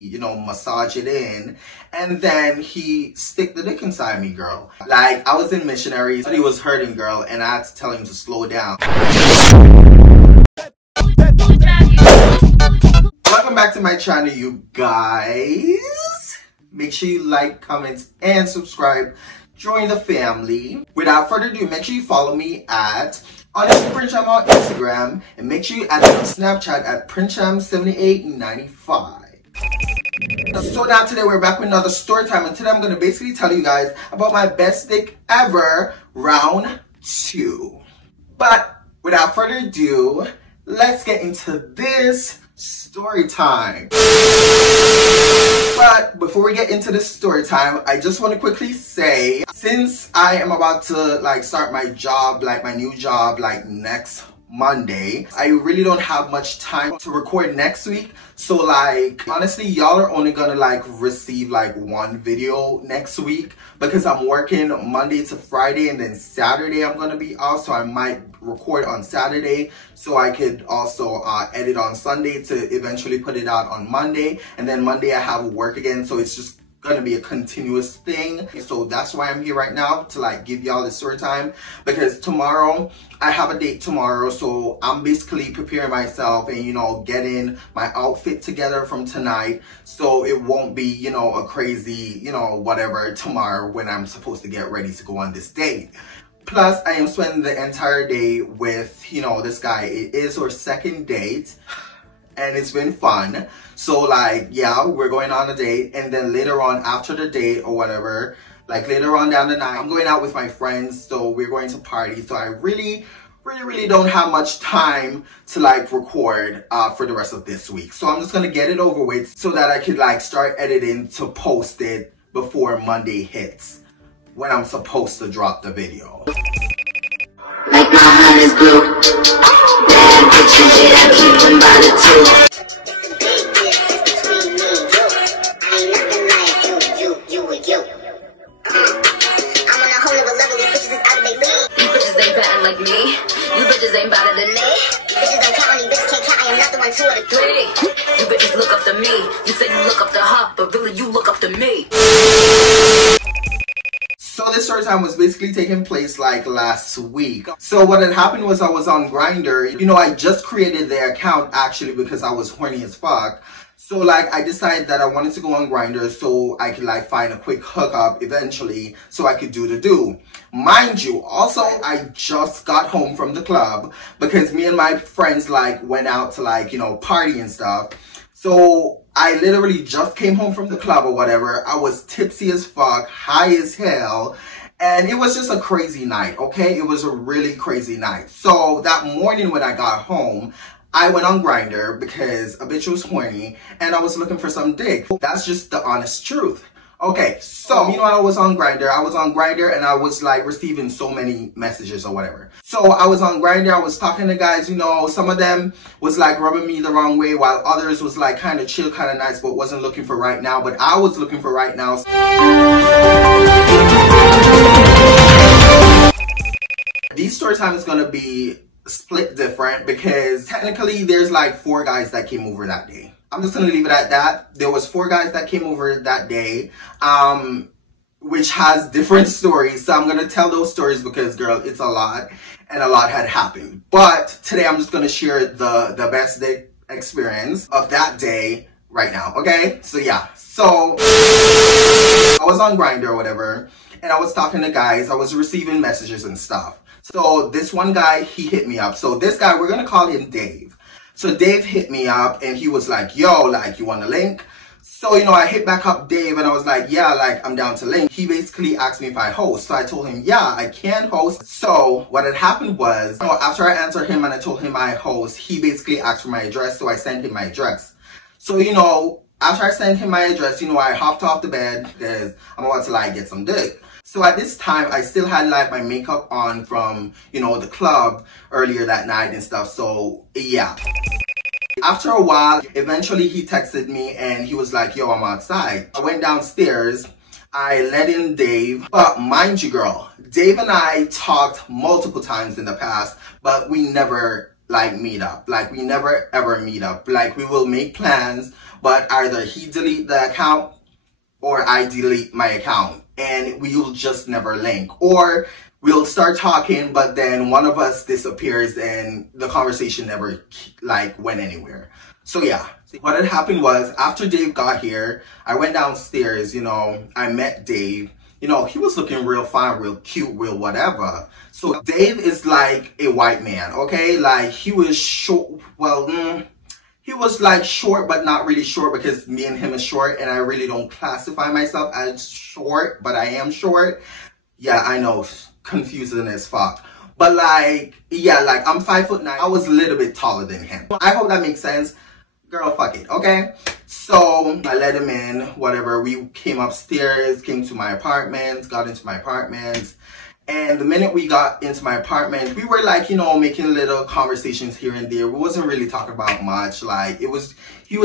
massage it in, and then he stick the dick inside me, girl. Like, I was in missionaries, but he was hurting, girl, and I had to tell him to slow down. Welcome back to my channel, you guys. Make sure you like, comment, and subscribe. Join the family. Without further ado, make sure you follow me at Princham on Instagram, and make sure you add me on Snapchat at Princham7895. So now today we're back with another story time, and today I'm going to basically tell you guys about my best dick ever round 2. But without further ado, let's get into this story time. But before we get into this story time, I just want to quickly say, since I am about to start my job, my new job, next Monday, I really don't have much time to record next week. So honestly, y'all are only gonna receive one video next week, because I'm working Monday to Friday, and then Saturday I'm gonna be off. So I might record on Saturday so I could also edit on Sunday to eventually put it out on Monday, and then Monday I have work again. So it's just gonna be a continuous thing. So that's why I'm here right now, to give y'all the story time, because tomorrow I have a date tomorrow. So I'm basically preparing myself and getting my outfit together from tonight, so it won't be a crazy whatever tomorrow when I'm supposed to get ready to go on this date. Plus, I am spending the entire day with this guy. It is our second date, and it's been fun. So yeah, we're going on a date, and then later on after the date or whatever, later on down the night, I'm going out with my friends, so we're going to party. So I really don't have much time to record for the rest of this week. So I'm just gonna get it over with so that I could start editing to post it before Monday hits, when I'm supposed to drop the video. Like my heart is blue. Bad bitches, yeah, I keep them by the two. Like me, you bitches ain't better than me. Bitches don't count on you, bitches can't count. I am not the 1, 2, or the 3. You bitches look up to me. You say you look up to her, but really you look up to me. So this story time was basically taking place last week. So what had happened was I was on Grindr. I just created the account actually because I was horny as fuck. So I decided that I wanted to go on Grindr so I could find a quick hookup eventually, so I could do the do. Mind you, also I just got home from the club because me and my friends went out to party and stuff. So I literally just came home from the club or whatever. I was tipsy as fuck, high as hell, and it was just a crazy night, okay? It was a really crazy night. So that morning when I got home, I went on Grindr because a bitch was horny and I was looking for some dick. That's just the honest truth. Okay, so meanwhile I was on Grindr and I was receiving so many messages or whatever. So I was on Grindr, I was talking to guys, some of them was rubbing me the wrong way, while others was kind of chill, kind of nice, but wasn't looking for right now. But I was looking for right now. These story time is gonna be split different because technically there's 4 guys that came over that day. I'm just gonna leave it at that. There was 4 guys that came over that day, which has different stories. So I'm gonna tell those stories because, girl, it's a lot, and a lot had happened. But today I'm just gonna share the best day experience of that day right now, okay? So yeah, so I was on Grindr or whatever, and I was talking to guys. I was receiving messages and stuff. So this one guy, he hit me up. So this guy, we're gonna call him Dave. So Dave hit me up and he was like, yo, you want a link? So, I hit back up Dave and I was like, yeah, I'm down to link. He basically asked me if I host. So I told him, yeah, I can host. So what had happened was, after I answered him and I told him I host, he basically asked for my address. So I sent him my address. So, after I sent him my address, I hopped off the bed because I'm about to get some dick. So at this time, I still had my makeup on from, the club earlier that night and stuff. So yeah. After a while, eventually he texted me and he was like, yo, I'm outside. I went downstairs. I let in Dave. But mind you, girl, Dave and I talked multiple times in the past, but we never like meet up. Like we never ever meet up. Like we will make plans, but either he delete the account or I delete my account, and we'll just never link. Or we'll start talking, but then one of us disappears and the conversation never like went anywhere. So yeah, what had happened was after Dave got here, I went downstairs, you know, I met Dave. You know, he was looking real fine, real cute, real whatever. So Dave is like a white man, okay? Like he was short, well, he was like short, but not really short because me and him is short, and I really don't classify myself as short, but I am short. Yeah, I know, confusing as fuck. But like, yeah, like I'm 5'9". I was a little bit taller than him. I hope that makes sense. Girl, fuck it, okay? So I let him in, whatever. We came upstairs, came to my apartment, got into my apartment. And the minute we got into my apartment, we were like, you know, making little conversations here and there. We wasn't really talking about much. Like, he was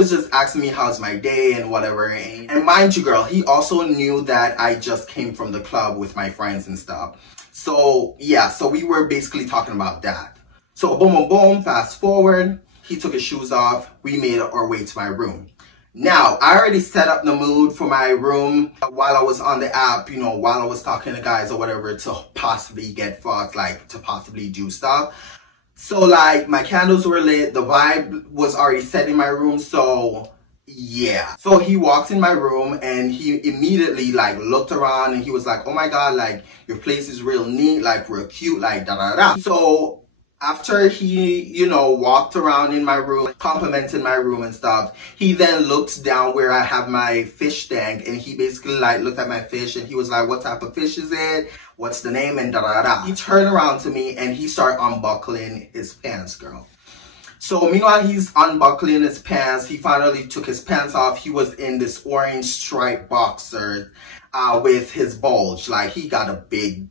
just asking me how's my day and whatever. And mind you, girl, he also knew that I just came from the club with my friends and stuff. So yeah, so we were basically talking about that. So boom, boom, boom, fast forward. He took his shoes off. We made our way to my room. Now, I already set up the mood for my room while I was on the app, you know, while I was talking to guys or whatever to possibly get fucked, like to possibly do stuff. So like my candles were lit, the vibe was already set in my room, so yeah. So he walked in my room and he immediately like looked around and he was like, oh my God, like your place is real neat, like real cute, like da da da. So after he, you know, walked around in my room, complimented my room and stuff, he then looked down where I have my fish tank and he basically like looked at my fish and he was like, what type of fish is it? What's the name? And da da da. He turned around to me and he started unbuckling his pants, girl. So meanwhile he's unbuckling his pants, he finally took his pants off. He was in this orange striped boxer with his bulge. Like he got a big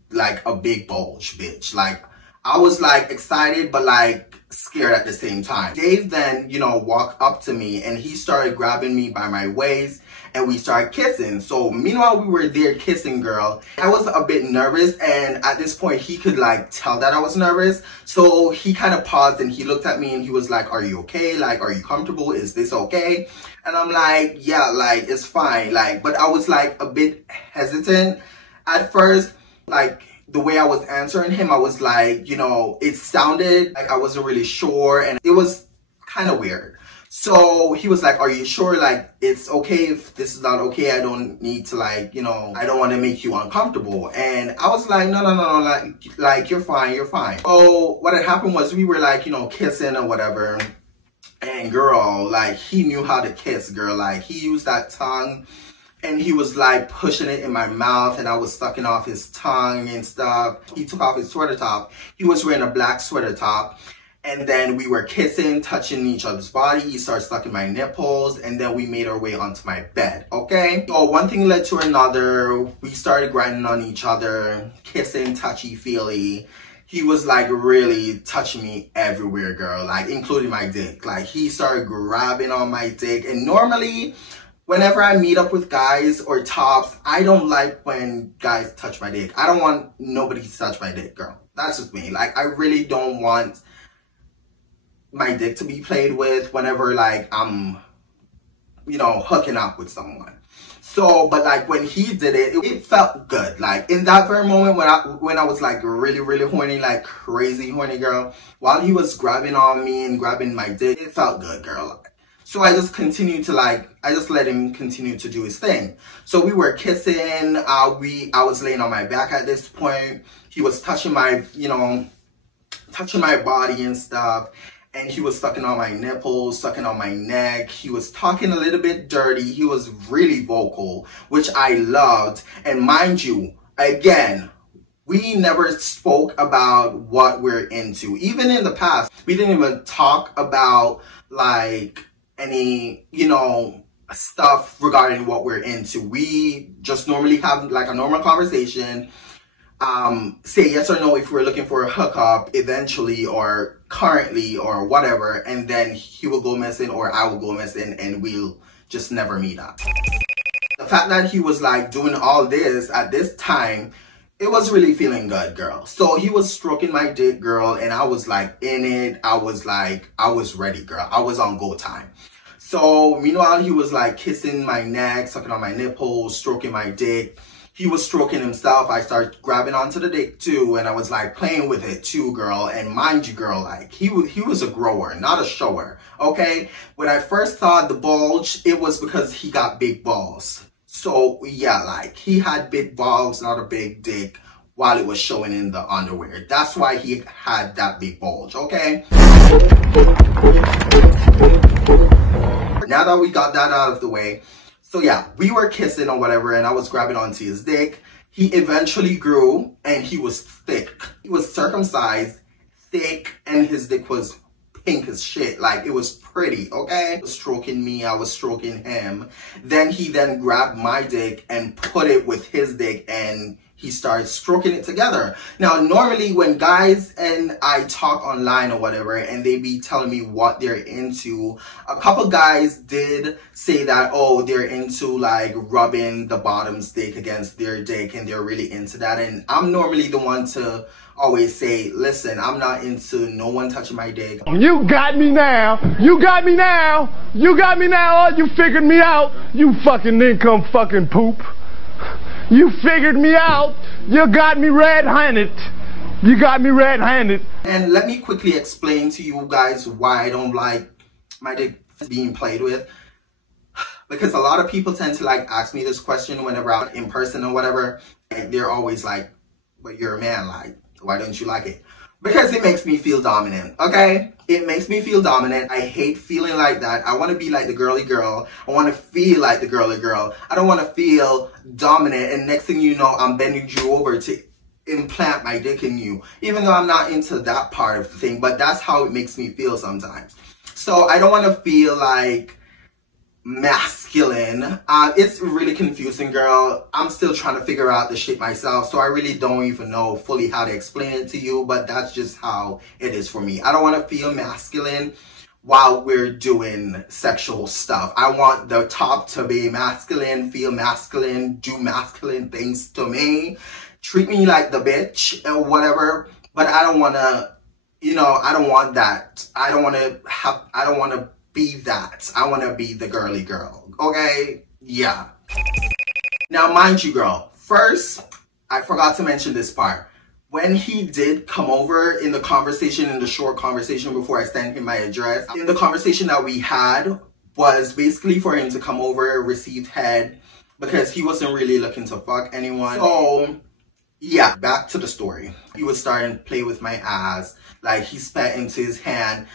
bulge, bitch. Like I was like excited, but like scared at the same time. Dave then, you know, walked up to me and he started grabbing me by my waist and we started kissing. So meanwhile we were there kissing, girl. I was a bit nervous and at this point he could like tell that I was nervous. So he kind of paused and he looked at me and he was like, are you okay? Like, are you comfortable? Is this okay? And I'm like, yeah, like it's fine. Like, but I was like a bit hesitant at first. Like, the way I was answering him, I was like, you know, it sounded like I wasn't really sure and it was kind of weird. So he was like, are you sure? Like, it's okay if this is not okay. I don't need to like, you know, I don't want to make you uncomfortable. And I was like, no, like you're fine, you're fine. So what had happened was we were like, you know, kissing or whatever. And girl, like he knew how to kiss, girl. Like he used that tongue. And he was like pushing it in my mouth and I was sucking off his tongue and stuff. He took off his sweater top. He was wearing a black sweater top. And then we were kissing, touching each other's body. He started sucking my nipples and then we made our way onto my bed, okay? So one thing led to another. We started grinding on each other, kissing, touchy-feely. He was like really touching me everywhere, girl, like including my dick. Like he started grabbing on my dick and normally, whenever I meet up with guys or tops, I don't like when guys touch my dick. I don't want nobody to touch my dick, girl. That's just me. Like, I really don't want my dick to be played with whenever, like, I'm, you know, hooking up with someone. So, but like, when he did it, it felt good. Like, in that very moment when I was, like, really, really horny, like, crazy horny, girl, while he was grabbing on me and grabbing my dick, it felt good, girl. So I just continued to I just let him continue to do his thing. So we were kissing, I was laying on my back at this point. He was touching my, you know, touching my body and stuff. And he was sucking on my nipples, sucking on my neck. He was talking a little bit dirty. He was really vocal, which I loved. And mind you, again, we never spoke about what we're into. Even in the past, we didn't even talk about like any, you know, stuff regarding what we're into. We just normally have like a normal conversation, say yes or no if we're looking for a hookup eventually or currently or whatever, and then he will go missing or I will go missing and we'll just never meet up. The fact that he was like doing all this at this time, it was really feeling good, girl. So he was stroking my dick, girl, and I was like in it. I was ready, girl. I was on go time. So meanwhile, he was like kissing my neck, sucking on my nipples, stroking my dick. He was stroking himself. I started grabbing onto the dick too, and I was like playing with it too, girl. And mind you, girl, like he was a grower, not a shower, okay? When I first saw the bulge, it was because he got big balls. So yeah, like he had big balls, not a big dick, while it was showing in the underwear. That's why he had that big bulge, okay? Now that we got that out of the way, so yeah, we were kissing or whatever, and I was grabbing onto his dick. He eventually grew, and he was thick. He was circumcised, thick, and his dick was pink as shit. Like, it was pretty, okay? He was stroking me, I was stroking him. Then he grabbed my dick and put it with his dick, and he started stroking it together. Now, normally when guys and I talk online or whatever, and they be telling me what they're into, a couple guys did say that, oh, they're into like rubbing the bottom's dick against their dick, and they're really into that. And I'm normally the one to always say, listen, I'm not into no one touching my dick. You got me now. You got me now. You got me now. Oh, you figured me out. You fucking income fucking poop. You figured me out. You got me red-handed. You got me red-handed. And let me quickly explain to you guys why I don't like my dick being played with. Because a lot of people tend to like ask me this question whenever I'm in person or whatever. And they're always like, but you're a man, like, why don't you like it? Because it makes me feel dominant, okay? It makes me feel dominant. I hate feeling like that. I want to be like the girly girl. I want to feel like the girly girl. I don't want to feel dominant, and next thing you know, I'm bending you over to implant my dick in you. Even though I'm not into that part of the thing, but that's how it makes me feel sometimes. So I don't want to feel like masculine. It's really confusing, girl. I'm still trying to figure out the shit myself, so I really don't even know fully how to explain it to you, but that's just how it is for me. I don't want to feel masculine while we're doing sexual stuff. I want the top to be masculine, feel masculine, do masculine things to me, treat me like the bitch or whatever, but I don't want to, you know, I don't want that. I don't want to be that. I want to be the girly girl, okay? Yeah. Now, mind you, girl, first, I forgot to mention this part. When he did come over in the conversation, in the short conversation before I sent him my address, in the conversation that we had was basically for him to come over, receive head, because he wasn't really looking to fuck anyone. So, yeah, back to the story. He was starting to play with my ass, like he spat into his hand,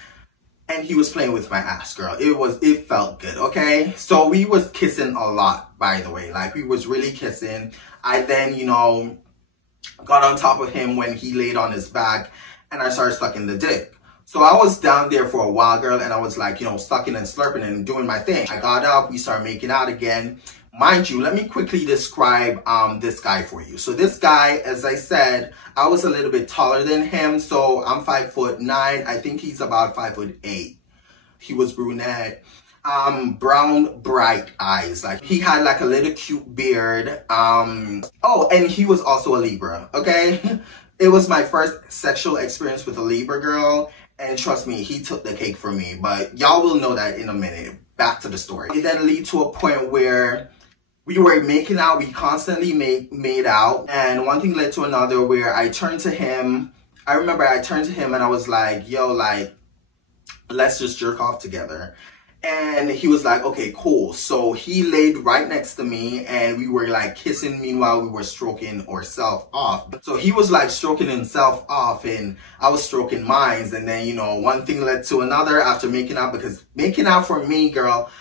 and he was playing with my ass, girl. It felt good, okay? So we was kissing a lot, by the way. Like, we was really kissing. I then, you know, got on top of him when he laid on his back, and I started sucking the dick. So I was down there for a while, girl, and I was like, you know, sucking and slurping and doing my thing. I got up, we started making out again. Mind you, let me quickly describe this guy for you. So this guy, as I said, I was a little bit taller than him. So I'm 5'9". I think he's about 5'8". He was brunette, brown, bright eyes. Like, he had like a little cute beard. Oh, and he was also a Libra, okay? It was my first sexual experience with a Libra girl. And trust me, he took the cake for me. But y'all will know that in a minute. Back to the story. It then led to a point where we were making out. We constantly made out. And one thing led to another where I turned to him. I remember I turned to him and I was like, yo, like, let's just jerk off together. And he was like, okay, cool. So he laid right next to me and we were like kissing. Meanwhile, we were stroking ourselves off. So he was like stroking himself off and I was stroking mine. And then, you know, one thing led to another after making out, because making out for me, girl,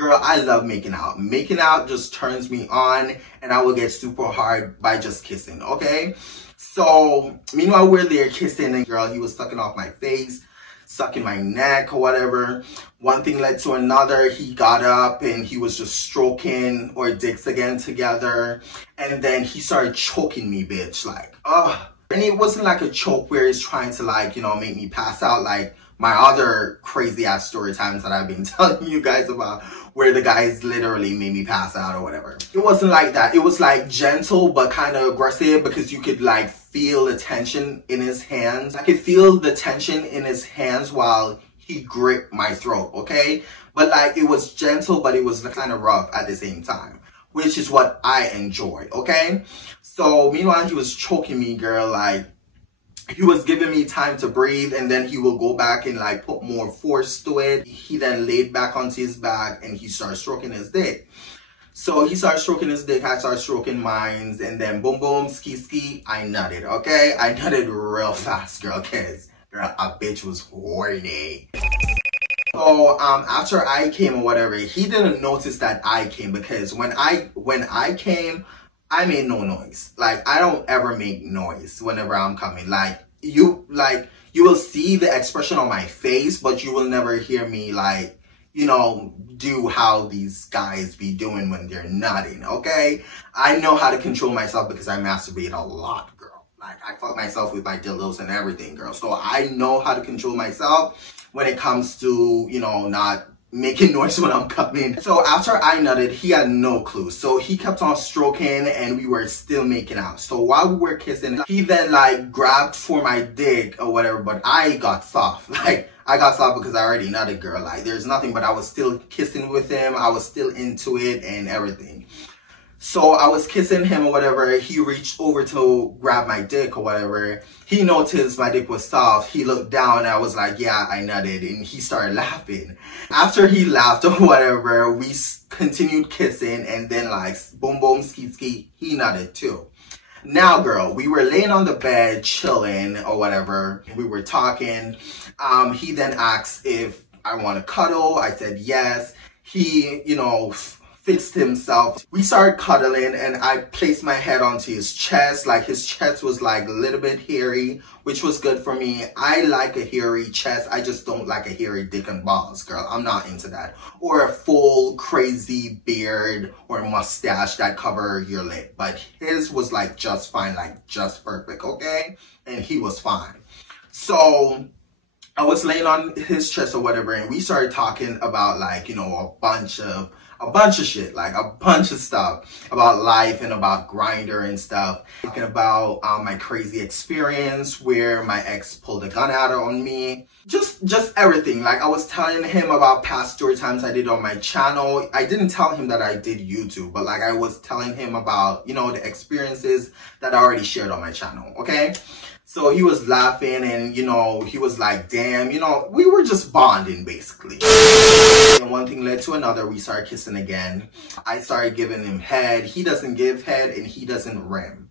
I love making out. Making out just turns me on and I will get super hard by just kissing, okay? So, meanwhile, we're there kissing and girl, he was sucking off my face, sucking my neck or whatever. One thing led to another. He got up and he was just stroking our dicks again together. And then he started choking me, bitch, like, ugh. And it wasn't like a choke where he's trying to like, you know, make me pass out, like my other crazy ass story times that I've been telling you guys about, where the guys literally made me pass out or whatever. It wasn't like that. It was like gentle but kind of aggressive, because you could like feel the tension in his hands. I could feel the tension in his hands while he gripped my throat, okay? But like, it was gentle, but it was kind of rough at the same time, which is what I enjoy, okay? So meanwhile, he was choking me, girl. Like, he was giving me time to breathe, and then he will go back and like put more force to it. He then laid back onto his back and he started stroking his dick. So he started stroking his dick, I started stroking mine, and then boom boom, ski ski, I nutted, okay? I nutted real fast, girl, cause girl, a bitch was horny. So after I came or whatever, he didn't notice that I came, because when I came, I made no noise. Like, I don't ever make noise whenever I'm coming. Like you will see the expression on my face, but you will never hear me, like, you know, do how these guys be doing when they're nutting, okay? I know how to control myself because I masturbate a lot, girl. Like, I fuck myself with my dildos and everything, girl. So I know how to control myself when it comes to, you know, not making noise when I'm coming. So after I nutted, he had no clue. So he kept on stroking and we were still making out. So while we were kissing, he then like grabbed for my dick or whatever, but I got soft. Like, I got soft because I already nutted, girl. Like, there's nothing, but I was still kissing with him. I was still into it and everything. So I was kissing him or whatever. He reached over to grab my dick or whatever. He noticed my dick was soft. He looked down and I was like, yeah, I nutted. And he started laughing. After he laughed or whatever, we continued kissing. And then like, boom, boom, ski, ski, he nutted too. Now, girl, we were laying on the bed, chilling or whatever. We were talking. He then asked if I want to cuddle. I said yes. He, you know, fixed himself. We started cuddling and I placed my head onto his chest. Like, his chest was like a little bit hairy, which was good for me. I like a hairy chest. I just don't like a hairy dick and balls, girl. I'm not into that. Or a full crazy beard or mustache that cover your lip. But his was like just fine, like just perfect, okay? And he was fine. So I was laying on his chest or whatever, and we started talking about like, you know, a bunch of shit, like a bunch of stuff about life and about Grindr and stuff. Talking about my crazy experience where my ex pulled a gun out on me. Just everything. Like, I was telling him about past story times I did on my channel. I didn't tell him that I did YouTube, but like I was telling him about, you know, the experiences that I already shared on my channel, okay? So he was laughing and, you know, he was like, damn, you know, we were just bonding basically. And one thing led to another. We started kissing again. I started giving him head. He doesn't give head and he doesn't rim.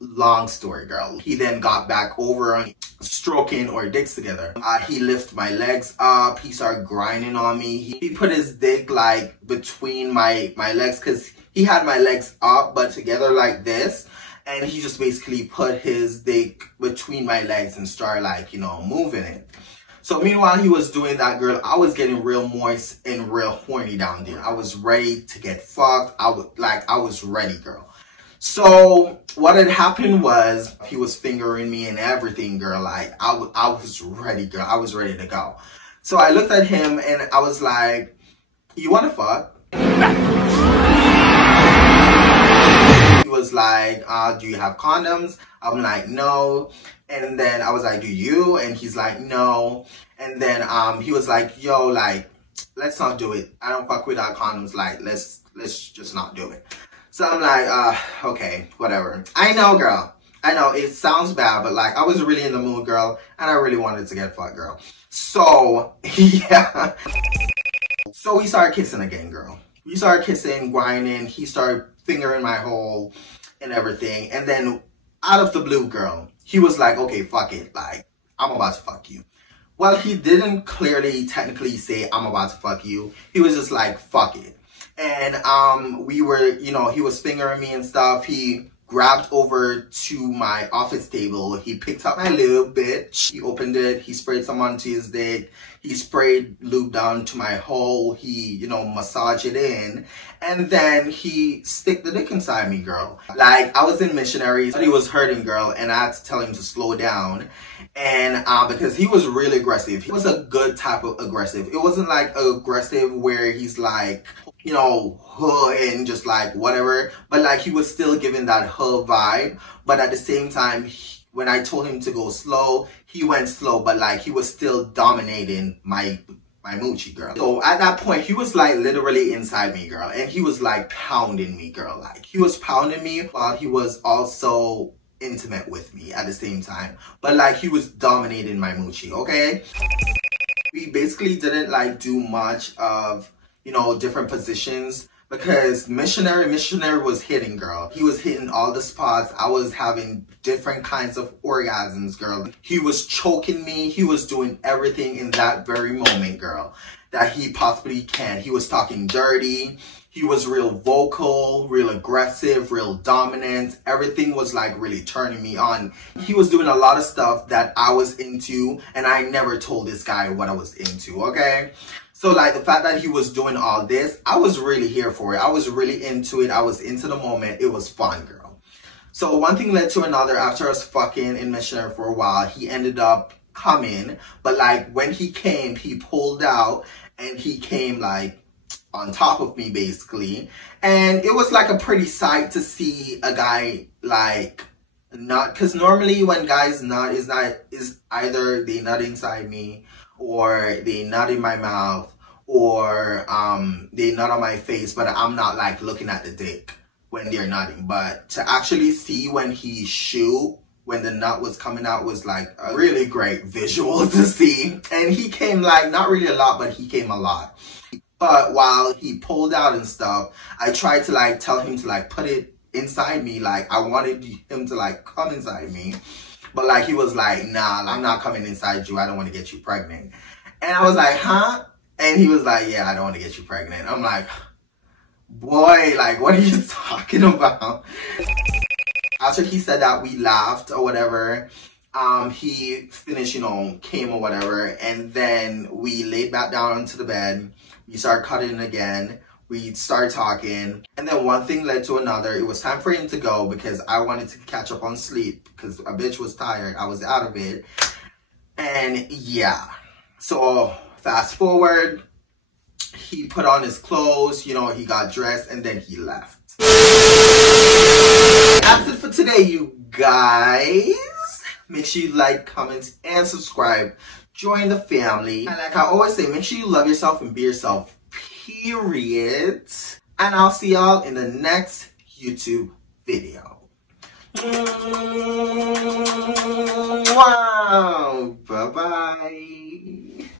Long story, girl. He then got back over on stroking our dicks together. He lifted my legs up. He started grinding on me. He put his dick like between my legs, because he had my legs up but together like this. And he just basically put his dick between my legs and started like, you know, moving it. So meanwhile he was doing that, girl, I was getting real moist and real horny down there. I was ready to get fucked. I was ready, girl. So what had happened was he was fingering me and everything, girl. Like, I was ready, girl. I was ready to go. So I looked at him and I was like, you want to fuck? He was like, do you have condoms? I'm like, no. And then I was like, do you? And he's like, no. And then he was like, yo, like, let's not do it. I don't fuck without condoms. Like, let's just not do it. So I'm like, okay, whatever. I know, girl. I know it sounds bad, but like, I was really in the mood, girl, and I really wanted to get fucked, girl. So yeah. So we started kissing again, girl. We started kissing, grinding. He started fingering my hole and everything. And then out of the blue, girl, he was like, okay, fuck it. Like, I'm about to fuck you. Well, he didn't clearly technically say I'm about to fuck you. He was just like, fuck it. And we were, you know, he was fingering me and stuff. He grabbed over to my office table. He picked up my lube, bitch. He opened it. He sprayed some onto his dick. He sprayed lube down to my hole. He, you know, massaged it in. And then he stick the dick inside me, girl. Like, I was in missionaries, but he was hurting, girl, and I had to tell him to slow down. And because he was really aggressive. He was a good type of aggressive. It wasn't like aggressive where he's like, you know, huh, and just like whatever. But like, he was still giving that huh vibe. But at the same time, when I told him to go slow, he went slow. But like, he was still dominating my moochie, girl. So at that point, he was like literally inside me, girl. And he was like pounding me, girl. Like, he was pounding me while he was also intimate with me at the same time. But like, he was dominating my moochie, okay? We basically didn't like do much of, you know, different positions because missionary was hitting, girl. He was hitting all the spots. I was having different kinds of orgasms, girl. He was choking me. He was doing everything in that very moment, girl, that he possibly can. He was talking dirty. He was real vocal, real aggressive, real dominant. Everything was like really turning me on. He was doing a lot of stuff that I was into, and I never told this guy what I was into, okay? So like, the fact that he was doing all this, I was really here for it. I was really into it. I was into the moment. It was fun, girl. So one thing led to another. After us fucking in missionary for a while, he ended up coming. But like, when he came, he pulled out and he came like on top of me basically. And it was like a pretty sight to see a guy like not, because normally when guys nut is either they nut inside me, or they nut in my mouth, or they nut on my face, but I'm not like looking at the dick when they're nutting. But to actually see when he shoot, when the nut was coming out, was like a really great visual to see. And he came like, not really a lot, but he came a lot. But while he pulled out and stuff, I tried to like tell him to like put it inside me. Like, I wanted him to like come inside me. But like, he was like, nah, I'm not coming inside you. I don't want to get you pregnant. And I was like, huh? And he was like, yeah, I don't want to get you pregnant. I'm like, boy, like, what are you talking about? After he said that, we laughed or whatever. He finished, you know, came or whatever. And then we laid back down onto the bed. We started cutting again. We started talking, and then one thing led to another. It was time for him to go because I wanted to catch up on sleep because a bitch was tired. I was out of it. And yeah, so fast forward, he put on his clothes, you know, he got dressed, and then he left. That's it for today, you guys. Make sure you like, comment, and subscribe. Join the family. And like I always say, make sure you love yourself and be yourself. Period. And I'll see y'all in the next YouTube video. Wow. Bye-bye.